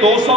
200,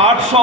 800,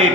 1,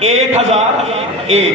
1001।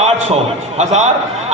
800, 1000,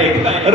1।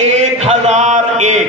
1001।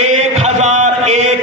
1001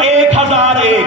1001।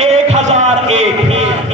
1001।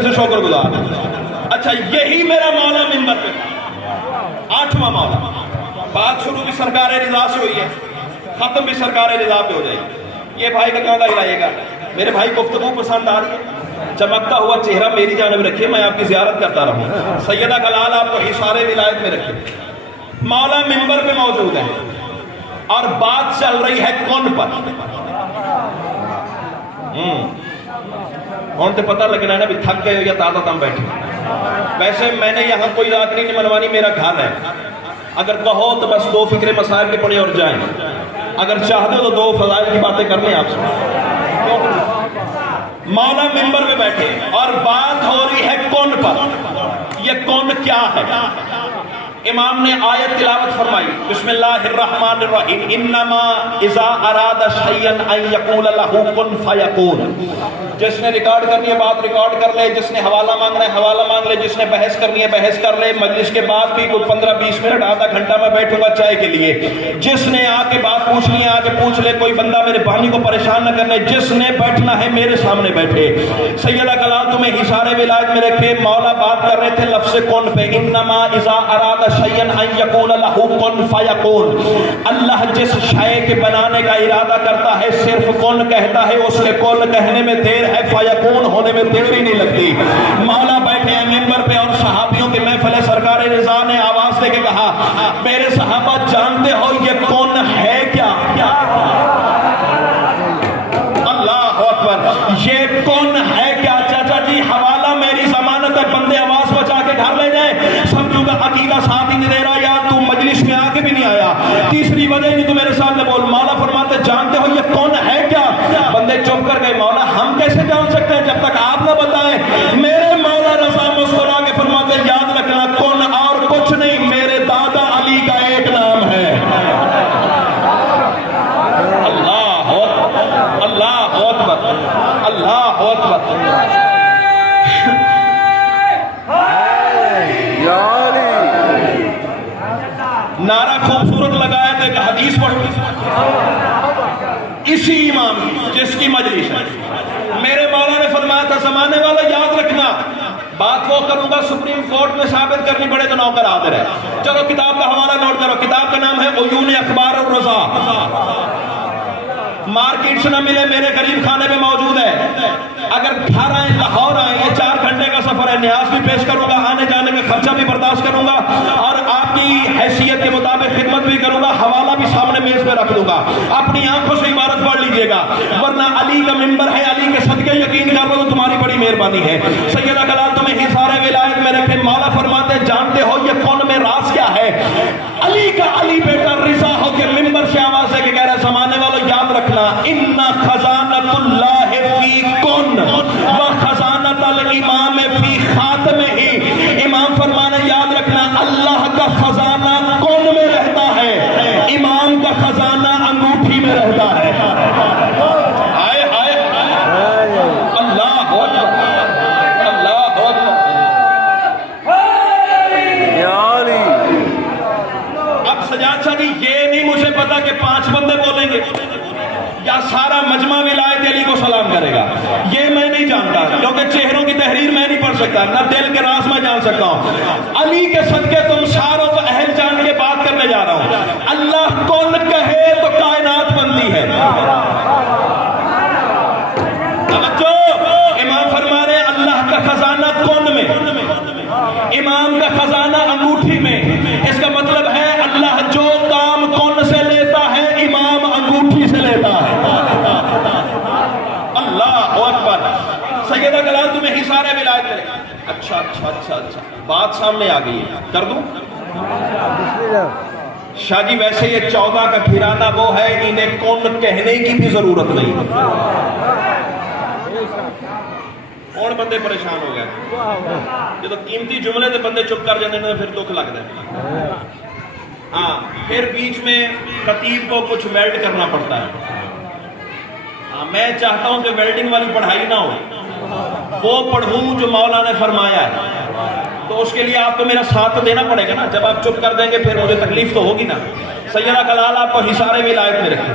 دل سے شکر گزار. اچھا یہی میرا مولا منبر پہ تھا, 8واں مولا. بات شروع بھی سرکار رضا سے ہوئی ہے, ختم بھی سرکار رضا پہ ہو جائے گی. یہ بھائی کا کاندھا ہلائے گا. میرے بھائی گفتگو پسند آ رہی ہے؟ چمکتا ہوا چہرہ میری جانب رکھیے, میں آپ کی زیارت کرتا رہوں. سیدہ کلال آپ کو حصار ولایت میں رکھے. مولا منبر پہ موجود ہے اور بات چل رہی ہے کون پر. کون تے پتہ لگنا ہے نا بھی تھک گئے یا تازہ تم بیٹھے. ویسے میں نے یہاں کوئی رات نہیں منوانی, میرا گھر ہے. اگر کہو تو بس 2 فکرے مسائل کے پڑھیں اور جائیں. اگر چاہتے ہو تو 2 فضائل کی باتیں کر لیں آپ سے. مولا منبر پہ بیٹھے اور بات ہو رہی ہے کون پر. یہ کون کیا ہے؟ امام نے آیت تلاوت فرمائی, بسم اللہ الرحمن الرحیم, انما اذا اراد شیئا ان یقول له کن فیکون. جس نے ریکارڈ کرنی ہے بات ریکارڈ کر لے, جس نے حوالہ مانگنا ہے حوالہ مانگ لے, جس نے بحث کرنی ہے بحث کر لے. مجلس کے بعد بھی کوئی 15-20 منٹ آدھا گھنٹہ میں بیٹھوں گا چائے کے لیے. جس نے آ کے بات پوچھنی ہے آ کے پوچھ لے, کوئی بندہ میرے بانی کو پریشان نہ کرنے. جس نے بیٹھنا ہے میرے سامنے بیٹھے. سیدہ کلال تمہیں حصار ولایت میں رکھے. مولا بات کر رہے تھے لفظ کن پہ, انما اذا اراد شیئا ان یقول له کن فیکون. اللہ جس شے کے بنانے کا ارادہ کرتا ہے صرف کن کہتا ہے, اس کے کن کہنے میں دیر ہے, فیکون ہونے میں دیر ہی نہیں لگتی. مولا بیٹھے ہیں منبر پہ اور صحابیوں کے محفل سرکار رضا نے آواز دے کے کہا, میرے صحابہ جانتے ہو یہ کون ہے کیا؟ اللہ اکبر, یہ کون ہے کیا؟ چاچا جی حوالہ میری ضمانت ہے, بندے آواز بچا کے گھر لے جائیں. سمجھوں گا عقیدہ ساتھ ہی نہیں دے رہا, یا تو مجلس میں آ کے بھی نہیں آیا. تیسری وجہ نہیں تو میرے سامنے بول. مولا فرماتے جانتے ہو یہ کون ہے کیا؟ بندے چپ کر گئے. مولا ہم کیسے جان سکتے ہیں جب تک آپ نہ بتائیں. میرے مولا رضا مسکرا کے فرماتے یاد رکھنا کون اور کچھ نہیں, میرے دادا علی کا ایک نام ہے. اللہ اکبر, اللہ اکبر, اللہ اکبر. نعرہ خوبصورت لگایا تھا, ایک حدیث پڑھو اسی امام جس کی مجلس ہے. میرے مولا نے فرمایا تھا زمانے والا یاد رکھنا, بات وہ کروں گا سپریم کورٹ میں ثابت کرنی پڑے تو نوکر حاضر ہے. چلو کتاب کا حوالہ نوٹ کرو. کتاب کا نام ہے عیون اخبار الرضا. مارکیٹ سے نہ ملے, میرے غریب خانے میں موجود ہے. اگر گھر آئیں لاہور آئیں, یہ 4 گھنٹے کا سفر ہے, نیاز بھی پیش کروں گا, آنے جانے میں خرچہ بھی برداشت کروں گا, اور آپ کی حیثیت کے مطابق خدمت بھی کروں گا. حوالہ بھی سامنے میز پہ رکھ دوں گا, اپنی آنکھوں سے عبارت پڑھ لیجئے گا. ورنہ علی کا منبر ہے, علی کے صدقے یقین کر لو تو تمہاری بڑی مہربانی ہے. سیدہ کلال تمہیں حصار ولایت میں رکھے. مولا فرماتے جانتے ہو یہ کون میں راز کیا ہے؟ علی کا علی بیٹا رضا ہو کے منبر سے آواز ہے کہ کہہ رہا زمانے والوں یاد رکھنا, ان خزانت اللہ فی کن و خزانت الامام فی خاتم ہی. امام فرمانا یاد رکھنا اللہ کا خزانہ کون میں رہتا ہے, امام کا خزانہ انگوٹھی میں رہتا ہے. ہائے ہائے, اللہ اکبر, اللہ اکبر. اب سجاد شاہ جی یہ نہیں مجھے پتا کہ 5 بندے بولیں گے یا سارا مجمع ولایت علی کو سلام کرے گا, یہ میں نہیں جانتا, کیونکہ چہروں کی تحریر میں نہیں پڑھ سکتا, نہ دل کے راز میں جان سکتا ہوں. علی کے صدقے تم ساروں کو اہل جان کے بات کرنے جا رہا ہوں. اللہ کون کہے تو کائنات بنتی ہے. امام فرما رہے اللہ کا خزانہ کون میں, امام کا خزانہ انگوٹھی میں. اس کا مطلب ہے اللہ جو کام کون سے لیتا ہے امام انگوٹھی سے لیتا ہے. اللہ اکبر. سیدہ کلال تمہیں حصار ولایت کرے. اچھا اچھا اچھا اچھا, بات سامنے آ گئی ہے, کر دوں؟ شاہ جی ویسے یہ 14 کا گھرانہ وہ ہے, انہیں کون کہنے کی بھی ضرورت نہیں. کون بندے پریشان ہو گئے جب قیمتی جملے تے بندے چپ کر جانے نے, پھر دکھ لگتا ہے. ہاں پھر بیچ میں خطیب کو کچھ ویلڈ کرنا پڑتا ہے. میں چاہتا ہوں کہ ویلڈنگ والی پڑھائی نہ ہو, وہ پڑھوں جو مولا نے فرمایا ہے. تو اس کے لیے آپ کو میرا ساتھ تو دینا پڑے گا نا. جب آپ چپ کر دیں گے پھر مجھے تکلیف تو ہوگی نا. سیدہ کلال آپ کو حصار ولایت میں رکھیں.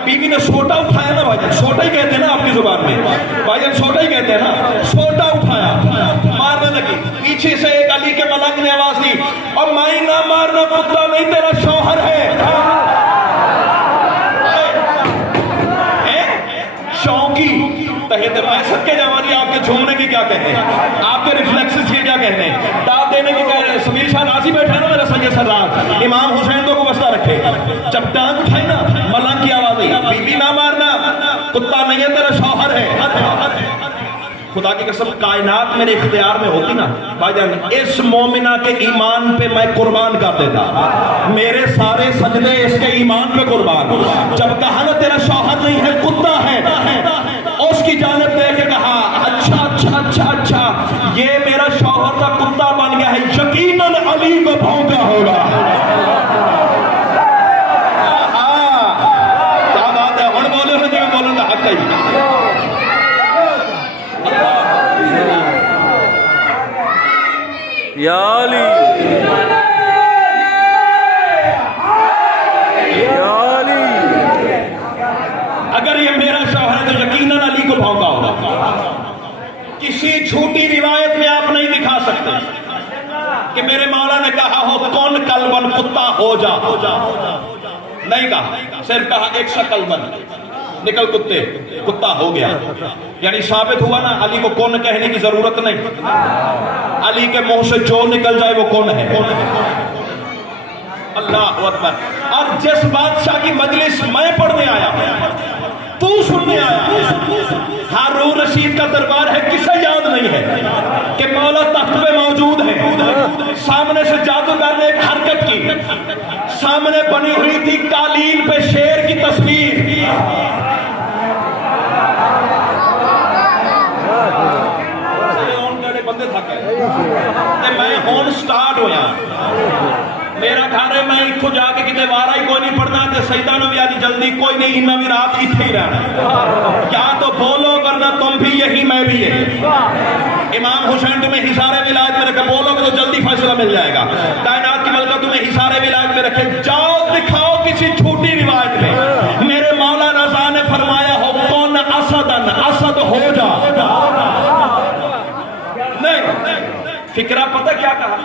جب بیوی نے سوٹا اٹھایا نا بھائی جان، سوٹا ہی کہتے ہیں نا آپ کی زبان میں بھائی جان، سوٹا ہی کہتے ہیں نا، سوٹا اٹھایا مارنے لگی، پیچھے سے ایک علی کے ملنگ نے آواز دی، اور مائی نہ مارنا، کتا نہیں تیرا شوہر ہے۔ شوقی تحت محسد کے جوانی آپ کے جھومنے کی کیا کہتے ہیں، آپ کے ریفلیکسز کی کیا کہتے ہیں، داد دینے کی کہہ رہے ہیں۔ سمیل شاہ نازی بیٹھا ہے نا میرا سید سردار، امام حسین کو واسطہ رکھے، جب ٹانگ اٹھائی نا ملنگ کی آواز آئی، بیوی نہ مارنا، کتا نہیں ہے تیرا شوہر ہے۔ خدا کی قسم کائنات میرے اختیار میں ہوتی نا بھائی جان، اس مومنہ کے ایمان پہ میں قربان کر دیتا، میرے سارے سجدے اس کے ایمان پہ قربان۔ جب کہا نا تیرا شوہر نہیں ہے کتا ہے، اس کی جانب دے کے کہا اچھا اچھا اچھا اچھا، یہ میرا شوہر کا کتا بن گیا ہے، یقیناً علی کو بھونکا ہوگا۔ کیا بات ہے، اور بولے ہو جو بولوں گا حق ہے۔ یا علی یا علی، اگر یہ میرا شوہر ہے تو یقیناً علی کو بھونکا ہوگا۔ کسی جھوٹی روایت میں آپ نہیں دکھا سکتے کہ میرے مولا نے کہا ہو کون قلبن کتا ہو جا، نہیں کہا، صرف کہا ایک شکل بن نکل کتے، کتا ہو گیا، یعنی ثابت ہوا نا علی کو کون کہنے کی ضرورت نہیں، علی کے منہ سے جو نکل جائے وہ کون ہے۔ اللہ اکبر۔ اور جس بادشاہ کی مجلس میں پڑھنے آیا، تو سننے آیا، ہارون رشید کا دربار ہے، کسے یاد نہیں ہے کہ مولا تخت پہ موجود ہے، سامنے سے جادوگر نے ایک حرکت کی، سامنے بنی ہوئی تھی قالین پہ شیر کی تصویر، بندے تھا کہ میں ہون سٹارٹ ہویا، میرا گھر ہے، میں اتھو جا کے کتے وارا ہی کوئی نہیں پڑھنا، تے سیدہ نو بھی آج جلدی کوئی نہیں، انہاں بھی رات اتھے ہی رہنا، یا تو بولو ورنہ تم بھی یہی میں بھی ہے۔ امام حسین تمہیں حصار ولایت میں رکھے، بولو گے تو جلدی فیصلہ مل جائے گا، کائنات کی ملکہ تمہیں حصار ولایت میں رکھے، جاؤ دکھاؤ کسی جھوٹی روایت میں میرے مولا رضا نے فرمایا ہو کون اسدن، اسد ہو جا۔ فکرہ پتہ کیا کہا،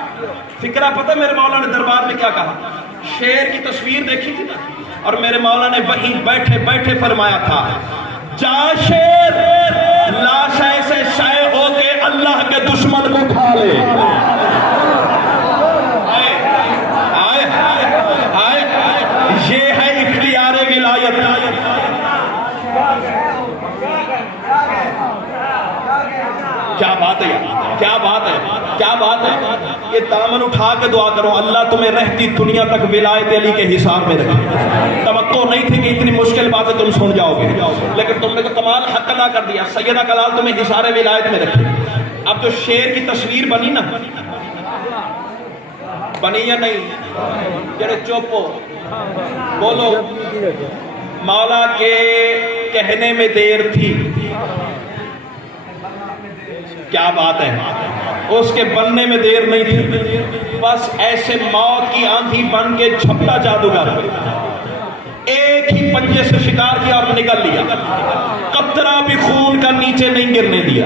فکرہ پتہ میرے مولا نے دربار میں کیا کہا، شیر کی تصویر دیکھی تھی نا، اور میرے مولا نے وہیں بیٹھے بیٹھے فرمایا تھا جا شیر لا شے سے شے ہو کے اللہ کے دشمن کو کھا لے۔ یہ ہے اختیار ولایت۔ کیا بات ہے، کیا بات ہے، کیا بات ہے۔ یہ دامن اٹھا کے دعا کرو اللہ تمہیں رہتی دنیا تک ولایت علی کے حصار میں رکھے۔ توقع نہیں تھی کہ اتنی مشکل باتیں تم سن جاؤ گے، لیکن تم نے تو کمال حق ادا کر دیا، سیدہ کلال تمہیں حصار ولایت میں رکھے۔ اب جو شیر کی تصویر بنی نا، بنی یا نہیں، جڑے چوپو بولو، مولا کے کہنے میں دیر تھی، کیا بات ہے، اس کے بننے میں دیر نہیں تھی، بس ایسے موت کی آندھی بن کے جھپٹا جادوگر، ایک ہی پنجے سے شکار کیا اور نکل لیا، قطرہ بھی خون کا نیچے نہیں گرنے دیا۔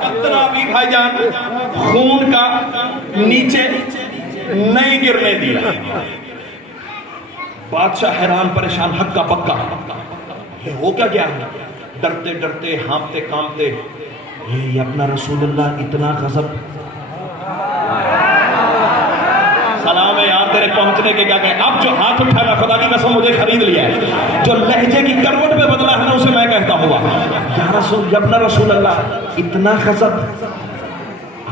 قطرہ بھی بھائی جان خون کا نیچے نہیں گرنے دیا۔ بادشاہ حیران پریشان، حق کا پکا، یہ ہو کیا گیا، ڈرتے ڈرتے ہانپتے کامتے، یہ اپنا رسول اللہ اتنا غضب، سلام ہے یار تیرے پہنچنے کے کیا کہے، اب جو ہاتھ اٹھانا خدا کی قسم مجھے خرید لیا ہے، جو لہجے کی کروٹ میں بدلا ہے نا اسے میں کہتا ہوا یا رسول، یا اپنا رسول اللہ اتنا غضب،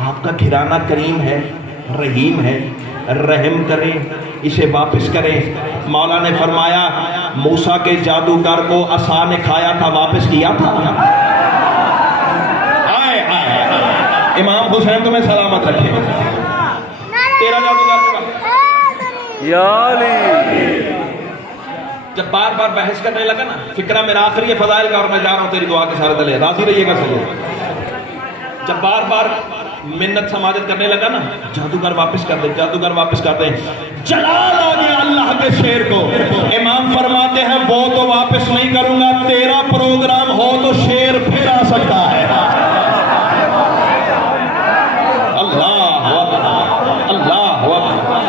آپ کا گھرانہ کریم ہے، رحیم ہے، رحم کریں، اسے واپس کریں۔ مولا نے فرمایا موسیٰ کے جادوگر کو عصا نے کھایا تھا، واپس کیا تھا۔ آئے آئے امام حسین تمہیں سلامت رکھے، تیرا جادوگر یا علی۔ جب بار بار بحث کرنے لگا نا، فکرہ میرا آخری ہے فضائل کا، اور میں جا رہا ہوں تیری دعا کے سارے دلے، راضی رہیے گا سب۔ جب بار بار منت سماجت کرنے لگا نا، جادوگر واپس کر دے، جادوگر واپس کر دے، جلال آ گیا اللہ کے شیر کو۔ امام فرماتے ہیں وہ تو واپس نہیں کروں گا، تیرا پروگرام ہو تو شیر پھر آ سکتا ہے۔ اللہ اکبر، اللہ اکبر۔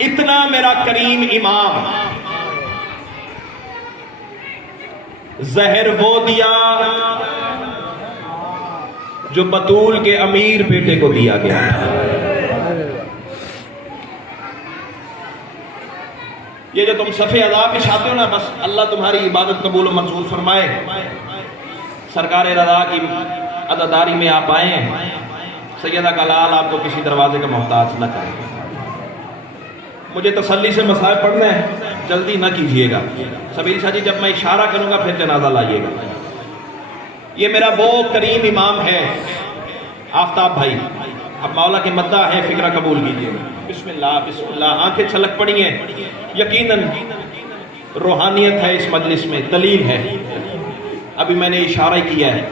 اتنا میرا کریم امام زہر وہ دیا جو بطول کے امیر بیٹے کو دیا گیا۔ یہ جو تم صفحے ادا پہ چھاتے ہو نا، بس اللہ تمہاری عبادت قبول و منظور فرمائے، سرکار رضا کی عزاداری میں آپ آئے ہیں، سیدہ کا لال آپ کو کسی دروازے کا محتاج نہ کرے۔ مجھے تسلی سے مسائل پڑھنا ہے، جلدی نہ کیجئے گا۔ سبیل شاہ جی جب میں اشارہ کروں گا پھر جنازہ لائیے گا۔ یہ میرا وہ کریم امام ہے آفتاب بھائی، اب مولا کے مداح ہے، فکرہ قبول کیجئے۔ بسم اللہ بسم اللہ، آنکھیں چھلک پڑی ہیں، یقیناً روحانیت ہے اس مجلس میں، دلیل ہے۔ ابھی میں نے اشارہ کیا ہے،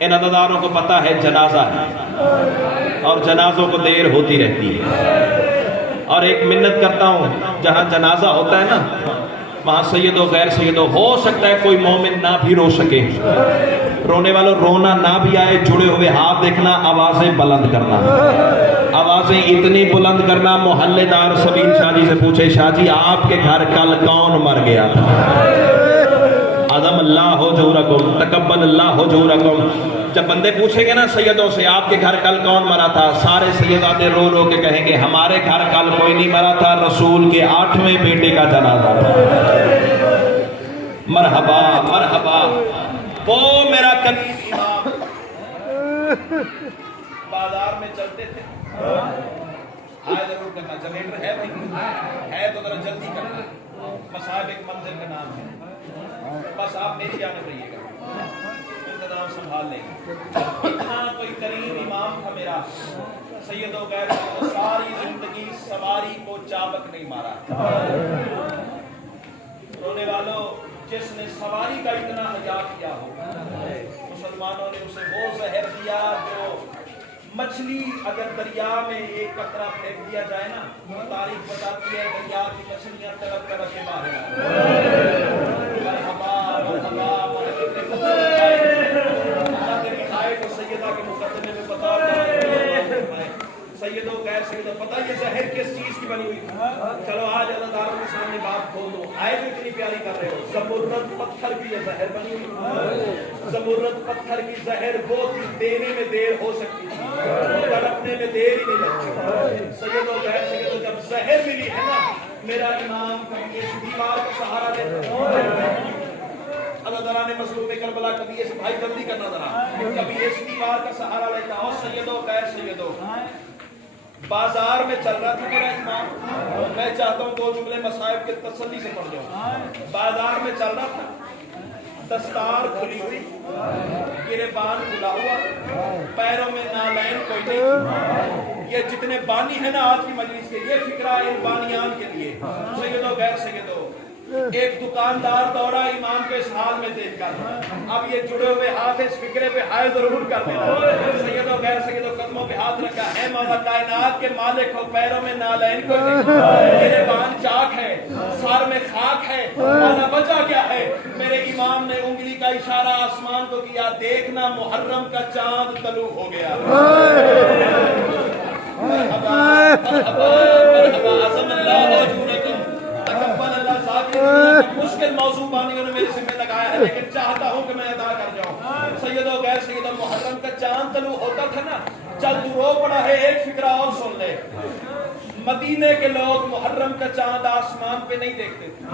ان عزاداروں کو پتہ ہے جنازہ ہے اور جنازوں کو دیر ہوتی رہتی ہے، اور ایک منت کرتا ہوں جہاں جنازہ ہوتا ہے نا وہاں سید و غیر سید ہو سکتا ہے کوئی مومن نہ بھی رو سکے، رونے والوں رونا نہ بھی آئے، جڑے ہوئے ہاتھ دیکھنا، آوازیں بلند کرنا، آوازیں اتنی بلند کرنا محلے دار سبیل شاہ جی سے پوچھے شاہ جی آپ کے گھر کل کون مر گیا تھا؟ عظم اللہ حضورکم، تقبل اللہ حضورکم۔ جب بندے پوچھیں گے نا سیدوں سے آپ کے گھر کل کون مرا تھا، سارے سیداتے رو رو کے کہیں گے ہمارے گھر کل کوئی نہیں مرا تھا، رسول کے 8ویں بیٹے کا جنازہ تھا۔ مرحبا مرحبا۔ وہ میرا کریم امام بازار میں چلتے تھے، آئے ضرور کرنا، جنریٹر ہے بھائی، ہے تو ذرا جلدی کرنا، مصاحب ایک منزل کا نام ہے، بس آپ میری جانب رہیے گا، انتظام سنبھال لیں گے۔ اتنا کوئی کریم امام تھا میرا، سید و غیر سید، ساری زندگی سواری کو چابک نہیں مارا۔ رونے والوں، جس نے سواری کا اتنا حیا کیا ہو، مسلمانوں نے اسے وہ زہر دیا جو مچھلی اگر دریا میں ایک قطرہ پھینک دیا جائے نا، تاریخ بتاتی ہے دریا کی مچھلیاں تڑپ تڑپ کے باہر آئیں۔ مرحبا مرحبا، اللہ تیری آئے کو سیدہ کے مقدمے میں بتا رہا ہے، سیدوں غیر سیدوں، پتہ یہ زہر کس چیز کی بنی ہوئی تھی؟ چلو آج اللہ داروں کے سامنے بات کھول دو، آئے تو اتنی پیاری کر رہے ہو، زمرد پتھر کی یہ زہر بنی ہوئی تھی۔ زمرد پتھر کی زہر وہ تھی، دینے میں دیر ہو سکتی تھی، تڑپنے میں دیر ہی نہیں لگتی۔ سیدوں غیر سیدوں، جب زہر ملی ہے نا، میرا امام کبھی اس دیوار کا سہارا لیتا، اللہ تعالیٰ نے مظلوم کربلا کبھی اس بھائی جلدی کرنا ذرا، کبھی اس دیوار کا سہارا لیتا ہوں۔ سیدوں غیر سیدوں، بازار میں چل رہا تھا میرا امام، میں چاہتا ہوں 2 جملے مصائب کے تسلی سے پڑھ جاؤں۔ بازار میں چل رہا تھا، دستار کھلی ہوئی، گریبان کھلا ہوا، پیروں میں نالین کوئی نہیں۔ یہ جتنے بانی ہیں نا آج کی مجلس کے، یہ فکرہ ان بانیان کے لیے۔ سیدوں غیر سیدوں، ایک دکاندار دوڑا ایمان کو اس حال میں دیکھ کر، اب یہ جڑے ہوئے ہاتھ اس فکرے پہ ہائے ضرور کر دینا۔ سیدوں غیر سیدوں، قدموں پہ ہاتھ رکھا، ہے مولا کائنات کے مالک ہو، پیروں میں نالین کوئی نہیں، میرے بان چاک ہے، سار میں خاک ہے، مولا وجہ کیا ہے؟ میرے امام نے انگلی کا اشارہ آسمان کو کیا، دیکھنا محرم کا چاند طلوع ہو گیا۔ مرحبا مرحبا مرحبا، عظم اللہ حضورکم، تقبل اللہ ذاکر۔ مشکل موضوع بانیوں نے میرے ذمہ لگایا ہے، لیکن چاہتا ہوں کہ میں ادا کر جاؤں۔ سیدوں غیر سیدوں، محرم کا چاند طلوع ہوتا تھا نا، چل تو رو پڑا ہے، ایک فکرہ اور سن لے۔ مدینے کے لوگ محرم کا چاند آسمان پہ نہیں دیکھتے تھے،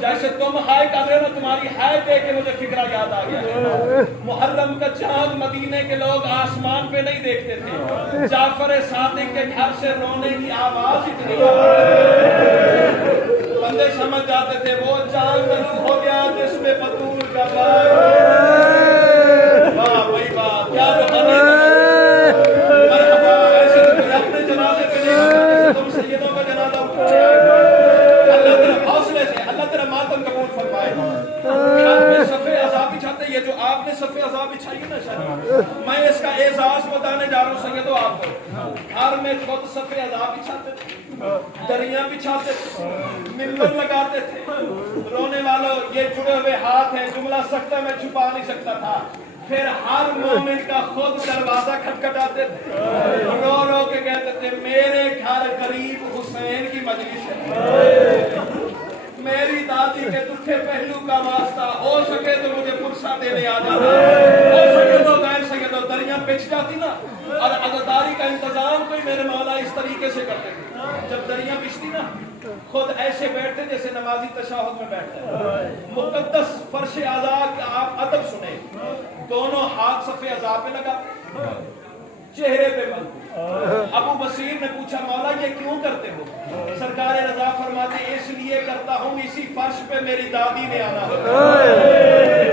جیسے تم ہائے کر رہے ہو نا، تمہاری ہائے دیکھ کے مجھے فکرہ یاد آ گیا۔ محرم کا چاند مدینے کے لوگ آسمان پہ نہیں دیکھتے تھے، جعفر صادق کے گھر سے رونے کی آواز اتنی بندے سمجھ جاتے تھے وہ چاند طلوع ہو گیا جس میں بطول کا بھائی۔ واہ بھائی واہ، کیا روحانی ہے۔ مرحبا، ایسے تو کوئی اپنے جنازے پہ نہیں ہوتا، جیسے تم سیدوں کا جنازہ اٹھاتے ہیں۔ اللہ تیرا حوصلے سے، اللہ تیرا ماتم قبول فرمائے۔ آپ نے صفحے عذاب بچھاتے، یہ جو آپ نے صفحے عذاب بچھاتے تھے، منبر لگاتے تھے، رونے والوں یہ جڑے ہوئے ہاتھ ہیں، جملہ سخت ہے میں چھپا نہیں سکتا تھا، پھر ہر مومن کا خود دروازہ کھٹکھٹاتے تھے، رو رو کے کہتے تھے میرے گھر قریب حسین کی مجلس ہے، میری دادی کے دکھے پہلو کا واسطہ، ہو سکے تو مجھے پرسہ دینے آ جانا، ہو سکے تو غیر سکے تو دریاں پچ جاتی نا، اور عزاداری کا انتظام کوئی میرے مولا اس طریقے سے کرتے تھے، جب دریاں پچتی نا خود ایسے بیٹھتے جیسے نمازی تشہد میں بیٹھتے ہیں، مقدس فرش اعضاء کا آپ ادب سنیں، دونوں ہاتھ صفِ اعضاء پہ لگا، چہرے پہ ملتے، ابو بصیر نے پوچھا مولا یہ کیوں کرتے ہو؟ سرکار رضا فرماتے اس لیے کرتا ہوں اسی فرش پہ میری دادی نے آنا ہوتا ہے،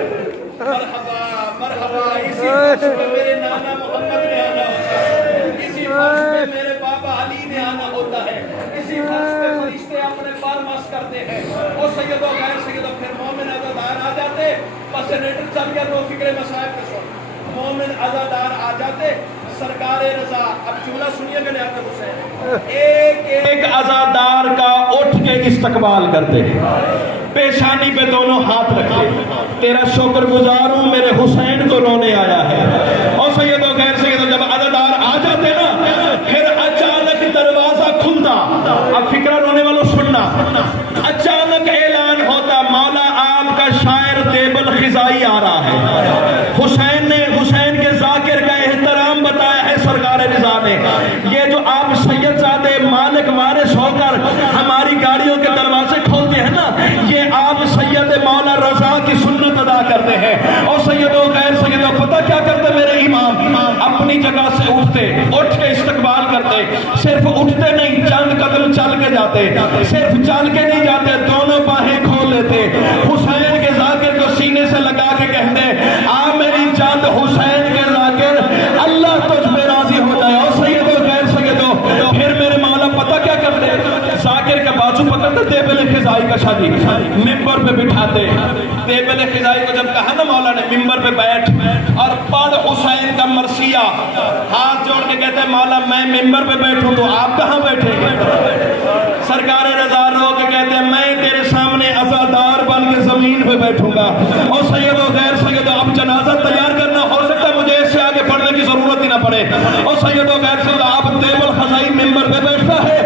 مرحبا مرحبا، اسی فرش پہ میرے نانا محمد نے آنا ہوتا ہے، اسی فرش پہ میرے بابا علی نے آنا ہوتا ہے، اسی فرش پہ فرشتے اپنے پار مس کرتے ہیں، اور سیدوں غیر سیدوں پھر مومن عزادار آ جاتے، بس جنریٹر چل گیا تو فکر مصائب کے سن، مومن عزادار آ جاتے، سرکار رضا، اب جملہ سنیے گا نیاز حسین، ایک ایک عزادار کا اٹھ کے استقبال کرتے، پیشانی پہ دونوں ہاتھ رکھتے، تیرا شکر گزار ہوں میرے حسین کو رونے آیا ہے، اور سیدوں غیر سیدوں جب عزادار آ جاتے نا پھر اچانک دروازہ کھلتا، اب فکرہ رونے والوں سننا، اچانک اعلان ہوتا مولا آپ کا شاعر دیب الخزائی آ رہا ہے، حسین نے حسین کے ذاکر کا احترام بتایا ہے سرکار رضا نے، یہ جو آپ سید زادے مالک وارث ہو کر ہماری گاڑیوں کے دروازے کھولتے ہیں نا، یہ آپ سید مولا رضا کی سنت ادا کرتے ہیں، اور سیدوں غیر سیدوں پتہ کیا کرتے میرے امام، اپنی جگہ سے اٹھتے، اٹھ کے استقبال کرتے، صرف اٹھتے نہیں چند قدم چل کے جاتے، صرف چل کے نہیں جاتے دونوں باہیں کھول لیتے، حسین کے ذاکر کو سینے سے لگا کے کہتے آ میری جان حسین کے ذاکر اللہ تجھ پہ راضی ہو جائے، اور سیدوں غیر سیدوں پھر میرے مولا پتہ کیا کرتے، ذاکر کا بازو پکڑتے دیب الخزائی کا شادی ممبر پہ بٹھاتے، دیب الخزائی کو جب کہا نا مولا نے ممبر پہ بیٹھ اور پڑھ حسین کا مرثیہ، ہاتھ جوڑ کے کہتے ہیں مولا میں ممبر پہ بیٹھوں تو آپ کہاں بیٹھیں گے؟ سرکار رضا رو کے کہتے ہیں میں تیرے سامنے عزادار بن کے زمین پہ بیٹھوں گا، اور سیدوں غیر سیدوں اب جنازہ تیار کرنا، ہو سکتا ہے مجھے اس سے آگے پڑھنے کی ضرورت ہی نہ پڑے، اور سیدوں غیر سیدوں آپ دیب الخزائی ممبر پہ بیٹھتا ہے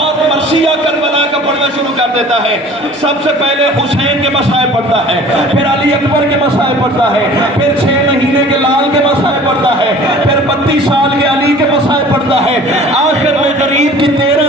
اور مرثیہ کربلا کا پڑھنا شروع کر دیتا ہے، سب سے پہلے حسین کے مسائل پڑھتا ہے، پھر علی اکبر کے مسائل پڑھتا ہے، پھر 6 مہینے کے لال کے مسائل پڑھتا ہے، پھر 32 سال کے علی کے مسائل پڑھتا ہے، آخر میں غریب کی 13